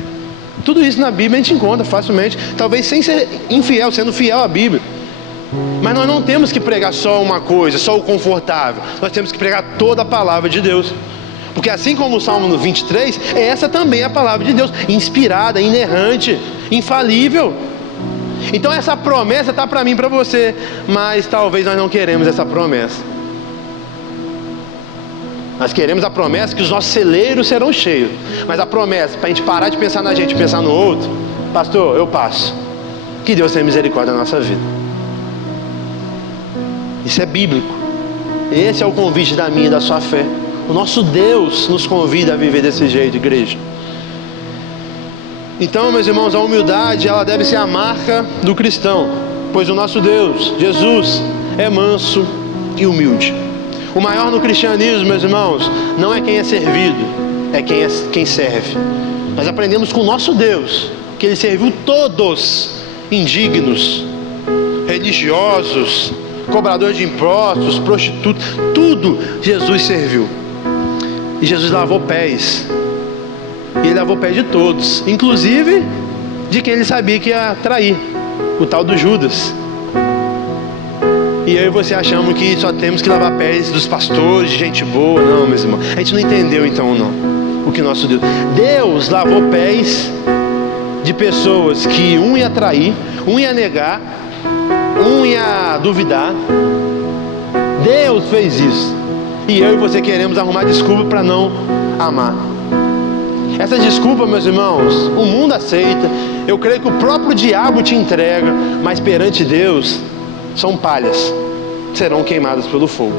Tudo isso na Bíblia a gente encontra facilmente. Talvez sem ser infiel, sendo fiel à Bíblia. Mas nós não temos que pregar só uma coisa, só o confortável. Nós temos que pregar toda a palavra de Deus. Porque assim como o Salmo 23, essa também é a palavra de Deus, inspirada, inerrante, infalível. Então essa promessa está para mim e para você, mas talvez nós não queremos essa promessa. Nós queremos a promessa que os nossos celeiros serão cheios, mas a promessa para a gente parar de pensar na gente e pensar no outro, pastor, eu passo. Que Deus tenha misericórdia da nossa vida. Isso é bíblico. Esse é o convite da minha e da sua fé. O nosso Deus nos convida a viver desse jeito, igreja. Então, meus irmãos, a humildade, ela deve ser a marca do cristão, pois o nosso Deus, Jesus, é manso e humilde. O maior no cristianismo, meus irmãos, não é quem é servido, é quem serve. Nós aprendemos com o nosso Deus que Ele serviu todos, indignos, religiosos, cobradores de impostos, prostitutos, tudo Jesus serviu. E Jesus lavou pés. E Ele lavou pés de todos, inclusive de quem Ele sabia que ia trair, o tal do Judas. E eu e você achamos que só temos que lavar pés dos pastores, de gente boa. Não, meus irmãos, a gente não entendeu então não o que nosso Deus lavou pés de pessoas que um ia trair, um ia negar, um ia duvidar. Deus fez isso. E eu e você queremos arrumar desculpa para não amar. Essa desculpa, meus irmãos, o mundo aceita. Eu creio que o próprio diabo te entrega. Mas perante Deus, são palhas, serão queimadas pelo fogo.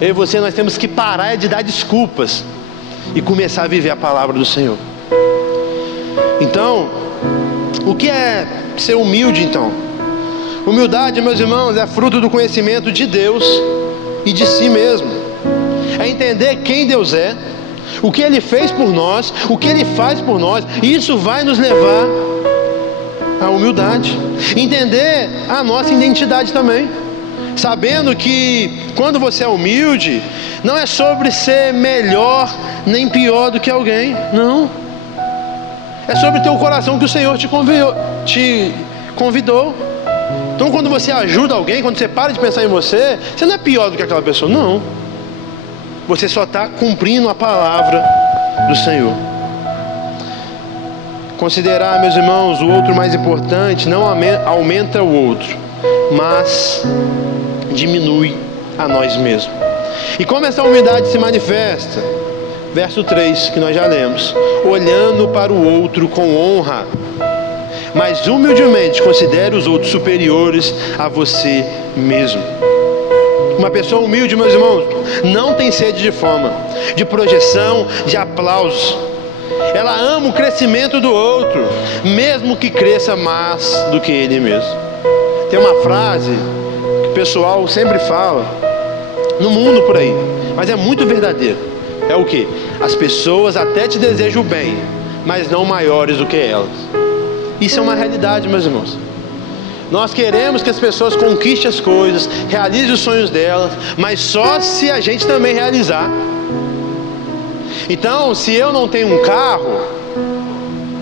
Eu e você, nós temos que parar de dar desculpas e começar a viver a palavra do Senhor. Então, o que é ser humilde então? Humildade, meus irmãos, é fruto do conhecimento de Deus e de si mesmo. É entender quem Deus é, o que Ele fez por nós, o que Ele faz por nós. E isso vai nos levar à humildade. Entender a nossa identidade também. sabendo que quando você é humilde, não é sobre ser melhor nem pior do que alguém, não. É sobre ter o coração que o Senhor te convidou. Então quando você ajuda alguém, quando você para de pensar em você, você não é pior do que aquela pessoa, não. Você só está cumprindo a palavra do Senhor. Considerar, meus irmãos, o outro mais importante não aumenta o outro, mas diminui a nós mesmos. E como essa humildade se manifesta? Verso 3, que nós já lemos: olhando para o outro com honra, mas humildemente considere os outros superiores a você mesmo. Uma pessoa humilde, meus irmãos, não tem sede de fama, de projeção, de aplausos. Ela ama o crescimento do outro, mesmo que cresça mais do que ele mesmo. Tem uma frase que o pessoal sempre fala no mundo por aí, mas é muito verdadeira. É o que? As pessoas até te desejam o bem, mas não maiores do que elas. Isso é uma realidade, meus irmãos. Nós queremos que as pessoas conquistem as coisas, realizem os sonhos delas, mas só se a gente também realizar. Então, se eu não tenho um carro,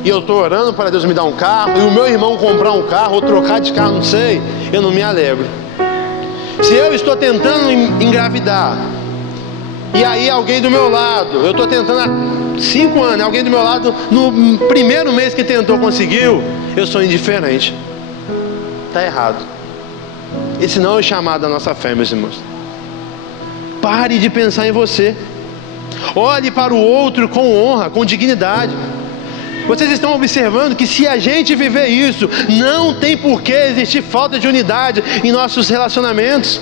e eu estou orando para Deus me dar um carro, e o meu irmão comprar um carro, ou trocar de carro, não sei, eu não me alegro. Se eu estou tentando engravidar, e aí alguém do meu lado, eu estou tentando há 5 anos, alguém do meu lado, no primeiro mês que tentou, conseguiu, eu sou indiferente. Está errado. Esse não é o chamado da nossa fé, meus irmãos. Pare de pensar em você. Olhe para o outro com honra, com dignidade. Vocês estão observando que se a gente viver isso, não tem por que existir falta de unidade em nossos relacionamentos.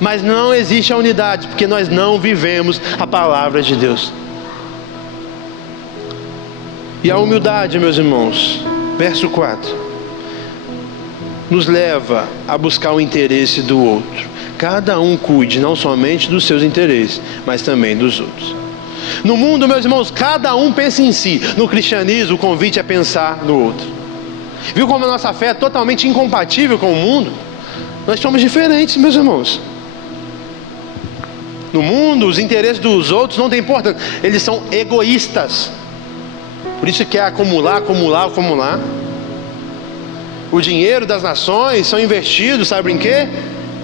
Mas não existe a unidade, porque nós não vivemos a palavra de Deus. E a humildade, meus irmãos, verso 4, nos leva a buscar o interesse do outro. Cada um cuide não somente dos seus interesses, mas também dos outros. No mundo, meus irmãos, cada um pensa em si. No cristianismo, o convite é pensar no outro. Viu como a nossa fé é totalmente incompatível com o mundo? Nós somos diferentes, meus irmãos. No mundo, os interesses dos outros não têm importância. Eles são egoístas. Por isso quer acumular. O dinheiro das nações são investidos, sabe em quê?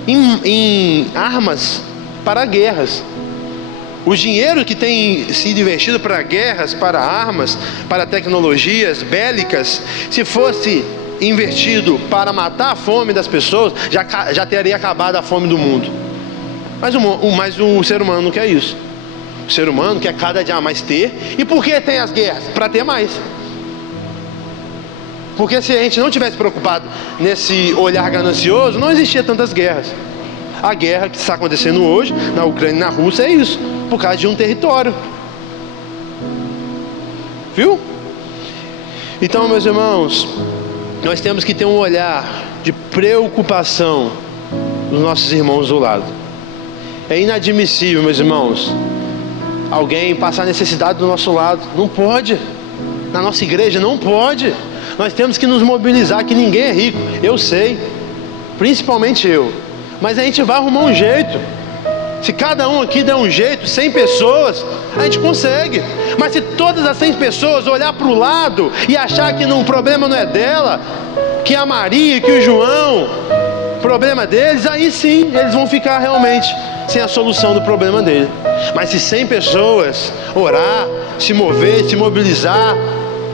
Em armas para guerras. O dinheiro que tem sido investido para guerras, para armas, para tecnologias bélicas, se fosse investido para matar a fome das pessoas, já teria acabado a fome do mundo. Mas o ser humano não quer isso. O ser humano quer cada dia mais ter. E por que tem as guerras? Para ter mais. Porque se a gente não tivesse preocupado nesse olhar ganancioso, não existia tantas guerras. A guerra que está acontecendo hoje na Ucrânia e na Rússia é isso, por causa de um território. Viu? Então, meus irmãos, nós temos que ter um olhar de preocupação dos nossos irmãos do lado. É inadmissível, meus irmãos, alguém passar necessidade do nosso lado. Não pode. Na nossa igreja não pode. Nós temos que nos mobilizar, que ninguém é rico. Eu sei, principalmente eu. Mas a gente vai arrumar um jeito. Se cada um aqui der um jeito, 100 pessoas, a gente consegue. Mas se todas as 100 pessoas olhar para o lado e achar que o problema não é dela, que a Maria, que o João, o problema deles, aí sim, eles vão ficar realmente sem a solução do problema dele. Mas se 100 pessoas orar, se mover, se mobilizar,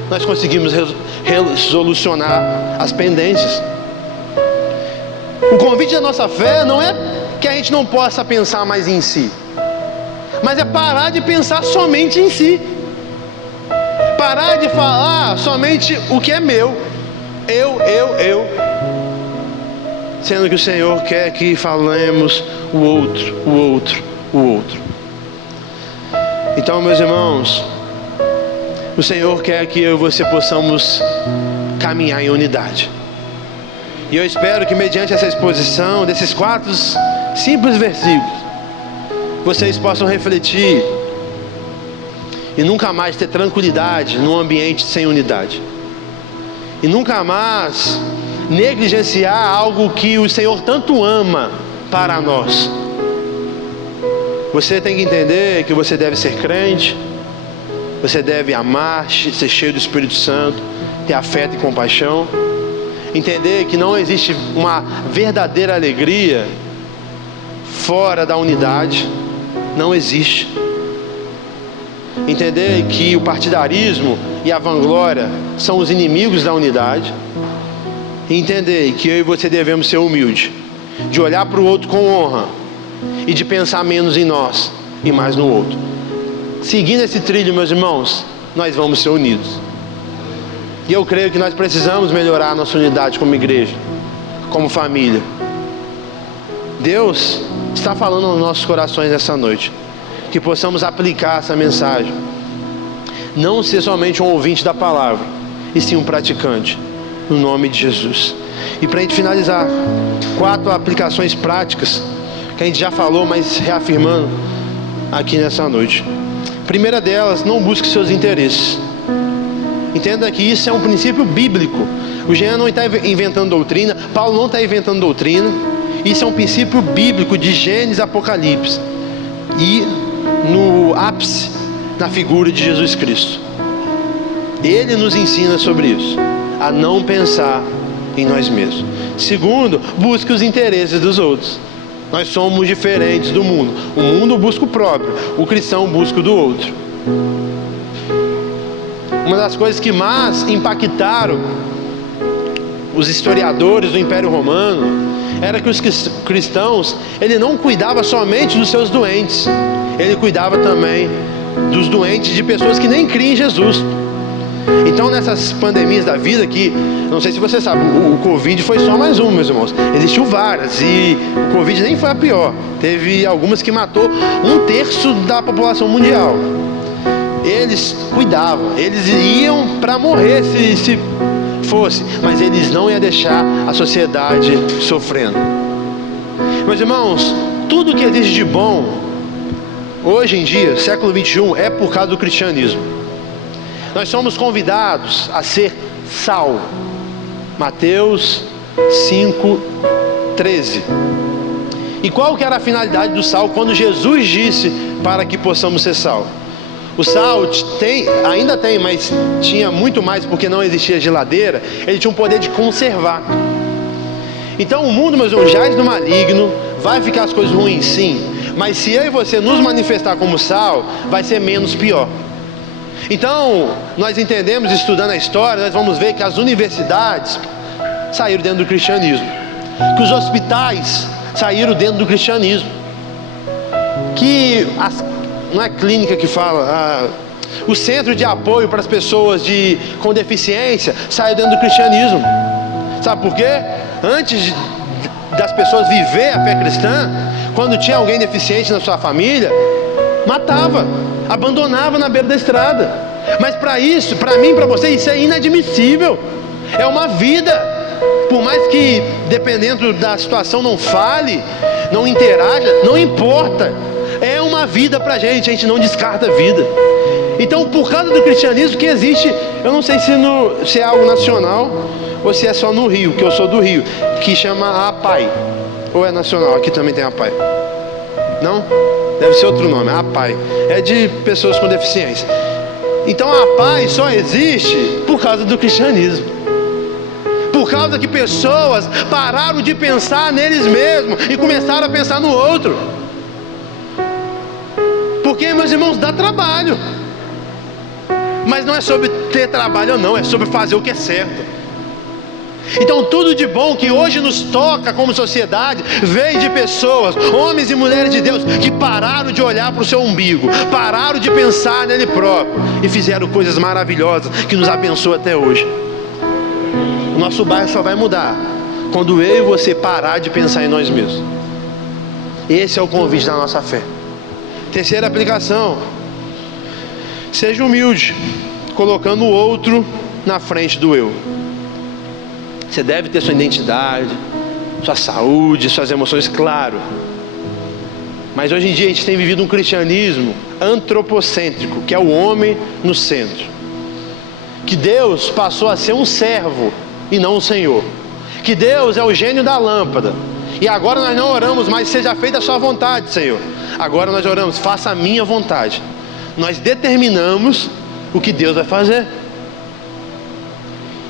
nós conseguimos resolucionar as pendências. O convite da nossa fé não é que a gente não possa pensar mais em si, mas é parar de pensar somente em si. Parar de falar somente o que é meu. Eu. Sendo que o Senhor quer que falemos o outro. Então, meus irmãos, o Senhor quer que eu e você possamos caminhar em unidade. E eu espero que mediante essa exposição desses 4 simples versículos, vocês possam refletir e nunca mais ter tranquilidade num ambiente sem unidade. E nunca mais negligenciar algo que o Senhor tanto ama para nós. Você tem que entender que você deve ser crente, você deve amar, ser cheio do Espírito Santo, ter afeto e compaixão. Entender que não existe uma verdadeira alegria fora da unidade. Não existe. Entender que o partidarismo e a vanglória são os inimigos da unidade. E entender que eu e você devemos ser humildes, de olhar para o outro com honra e de pensar menos em nós e mais no outro. Seguindo esse trilho, meus irmãos, nós vamos ser unidos. E eu creio que nós precisamos melhorar a nossa unidade como igreja, como família. Deus está falando aos nossos corações nessa noite, que possamos aplicar essa mensagem, não ser somente um ouvinte da palavra, e sim um praticante, no nome de Jesus. E para a gente finalizar, 4 aplicações práticas, que a gente já falou, mas reafirmando aqui nessa noite. Primeira delas, não busque seus interesses. Entenda que isso é um princípio bíblico. O Jean não está inventando doutrina, Paulo não está inventando doutrina. Isso é um princípio bíblico de Gênesis e Apocalipse, e no ápice, na figura de Jesus Cristo. Ele nos ensina sobre isso, a não pensar em nós mesmos. Segundo, busque os interesses dos outros. Nós somos diferentes do mundo. O mundo busca o próprio, o cristão busca o do outro. Uma das coisas que mais impactaram os historiadores do Império Romano era que os cristãos, ele não cuidava somente dos seus doentes, ele cuidava também dos doentes de pessoas que nem criam em Jesus. Então, nessas pandemias da vida aqui, não sei se você sabe, o Covid foi só mais uma, meus irmãos. Existiu várias, e o Covid nem foi a pior. Teve algumas que matou 1/3 da população mundial. Eles cuidavam, eles iam para morrer se fosse, mas eles não iam deixar a sociedade sofrendo. Meus irmãos, tudo que existe de bom hoje em dia, século 21, é por causa do cristianismo. Nós somos convidados a ser sal. Mateus 5:13. E qual que era a finalidade do sal quando Jesus disse para que possamos ser sal? O sal ainda tem, mas tinha muito mais porque não existia geladeira. Ele tinha um poder de conservar. Então o mundo, meus irmãos, jaz no maligno. Vai ficar as coisas ruins, sim, mas se eu e você nos manifestar como sal, vai ser menos pior. Então, nós entendemos, estudando a história, nós vamos ver que as universidades saíram dentro do cristianismo, que os hospitais saíram dentro do cristianismo, que não é clínica que fala, o centro de apoio para as pessoas com deficiência saiu dentro do cristianismo. Sabe por quê? Antes das pessoas viver a fé cristã, quando tinha alguém deficiente na sua família, matava, abandonava na beira da estrada. Mas para isso, para mim, para você, isso é inadmissível. É uma vida. Por mais que, dependendo da situação, não fale, não interaja, não importa. É uma vida para a gente não descarta a vida. Então, por causa do cristianismo que existe, eu não sei se é algo nacional ou se é só no Rio, que eu sou do Rio, que chama a APAI. Ou é nacional? Aqui também tem a APAI. Não? Deve ser outro nome, a APAI. É de pessoas com deficiência. Então a APAI só existe por causa do cristianismo. Por causa que pessoas pararam de pensar neles mesmos e começaram a pensar no outro. Porque, meus irmãos, dá trabalho. Mas não é sobre ter trabalho ou não, é sobre fazer o que é certo. Então tudo de bom que hoje nos toca como sociedade veio de pessoas, homens e mulheres de Deus, que pararam de olhar para o seu umbigo, pararam de pensar nele próprio e fizeram coisas maravilhosas que nos abençoam até hoje. O nosso bairro só vai mudar quando eu e você parar de pensar em nós mesmos. Esse é o convite da nossa fé. Terceira aplicação: seja humilde, colocando o outro na frente do eu. Você deve ter sua identidade, sua saúde, suas emoções, claro. Mas hoje em dia a gente tem vivido um cristianismo antropocêntrico, que é o homem no centro. Que Deus passou a ser um servo e não um senhor. que Deus é o gênio da lâmpada. E agora nós não oramos mais, seja feita a sua vontade, Senhor. Agora nós oramos, faça a minha vontade. Nós determinamos o que Deus vai fazer.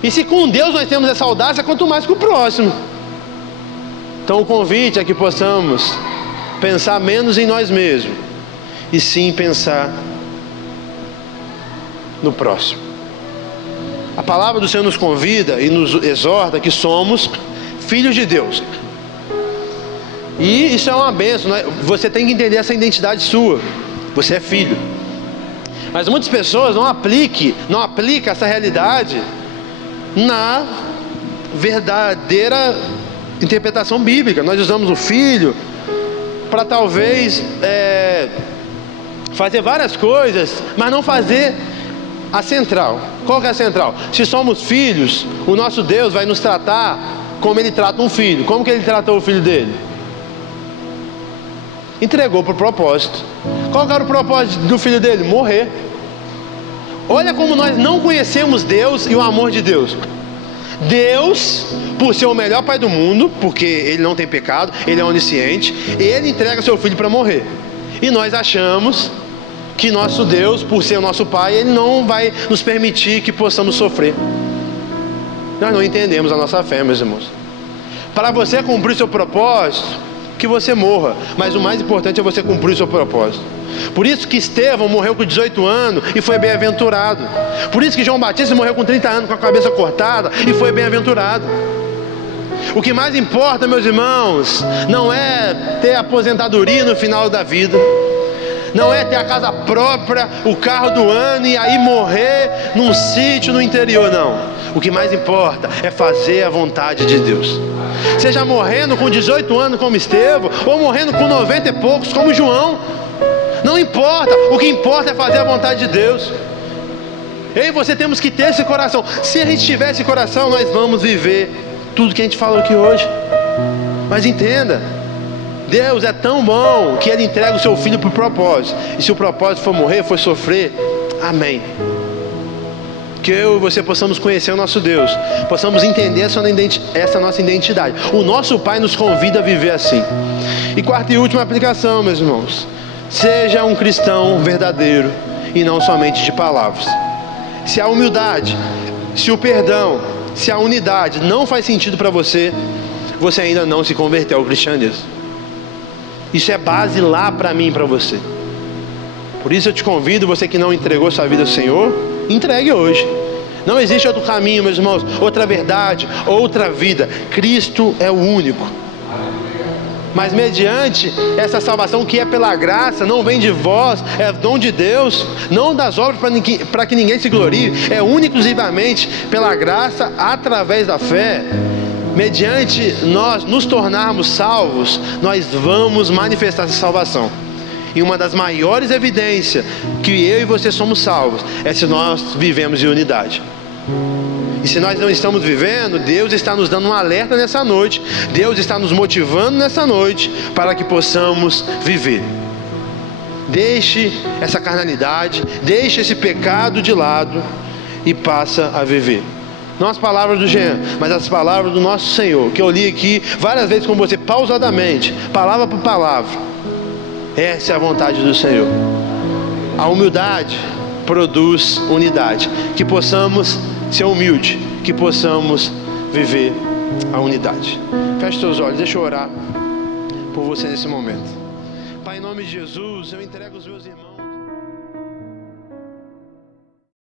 E se com Deus nós temos essa audácia, quanto mais com o próximo. Então o convite é que possamos pensar menos em nós mesmos e sim pensar no próximo. A palavra do Senhor nos convida e nos exorta que somos filhos de Deus. E isso é uma bênção, né? Você tem que entender essa identidade sua. Você é filho. Mas muitas pessoas não aplicam essa realidade na verdadeira interpretação bíblica. Nós usamos o filho para talvez fazer várias coisas, mas não fazer a central. Qual que é a central? Se somos filhos, o nosso Deus vai nos tratar como Ele trata um filho. Como que Ele tratou o filho dele? Entregou para o propósito. Qual que era o propósito do filho dele? Morrer. Olha como nós não conhecemos Deus e o amor de Deus. Deus, por ser o melhor pai do mundo, porque Ele não tem pecado, Ele é onisciente, Ele entrega seu filho para morrer. E nós achamos que nosso Deus, por ser o nosso pai, Ele não vai nos permitir que possamos sofrer. Nós não entendemos a nossa fé, meus irmãos. Para você cumprir seu propósito, que você morra, mas o mais importante é você cumprir o seu propósito. Por isso que Estevão morreu com 18 anos e foi bem-aventurado. Por isso que João Batista morreu com 30 anos com a cabeça cortada e foi bem-aventurado. O que mais importa, meus irmãos, não é ter aposentadoria no final da vida, não é ter a casa própria, o carro do ano e aí morrer num sítio no interior, não. O que mais importa é fazer a vontade de Deus. Seja morrendo com 18 anos como Estevão, ou morrendo com 90 e poucos como João, não importa. O que importa é fazer a vontade de Deus. Eu e você temos que ter esse coração. Se a gente tiver esse coração, nós vamos viver tudo que a gente falou aqui hoje. Mas entenda, Deus é tão bom que Ele entrega o seu filho para o propósito. E se o propósito for morrer, for sofrer, amém. Que eu e você possamos conhecer o nosso Deus, possamos entender essa nossa identidade. O nosso Pai nos convida a viver assim. E quarta e última aplicação, meus irmãos: seja um cristão verdadeiro e não somente de palavras. Se a humildade, se o perdão, se a unidade não faz sentido para você, você ainda não se converteu ao cristianismo. Isso é base lá para mim e para você. Por isso eu te convido, você que não entregou sua vida ao Senhor, entregue hoje. Não existe outro caminho, meus irmãos, outra verdade, outra vida. Cristo é o único. Mas mediante essa salvação que é pela graça, não vem de vós, é dom de Deus, não das obras para que ninguém se glorie, é único e exclusivamente pela graça, através da fé. Mediante nós nos tornarmos salvos, nós vamos manifestar essa salvação. E uma das maiores evidências que eu e você somos salvos é se nós vivemos em unidade. E se nós não estamos vivendo, Deus está nos dando um alerta nessa noite. Deus está nos motivando nessa noite para que possamos viver. Deixe essa carnalidade, deixe esse pecado de lado e passa a viver. Não as palavras do Jean, mas as palavras do nosso Senhor, que eu li aqui várias vezes com você, pausadamente, palavra por palavra. Essa é a vontade do Senhor. A humildade produz unidade. Que possamos ser humildes, que possamos viver a unidade. Feche seus olhos, deixa eu orar por você nesse momento. Pai, em nome de Jesus, eu entrego os meus irmãos.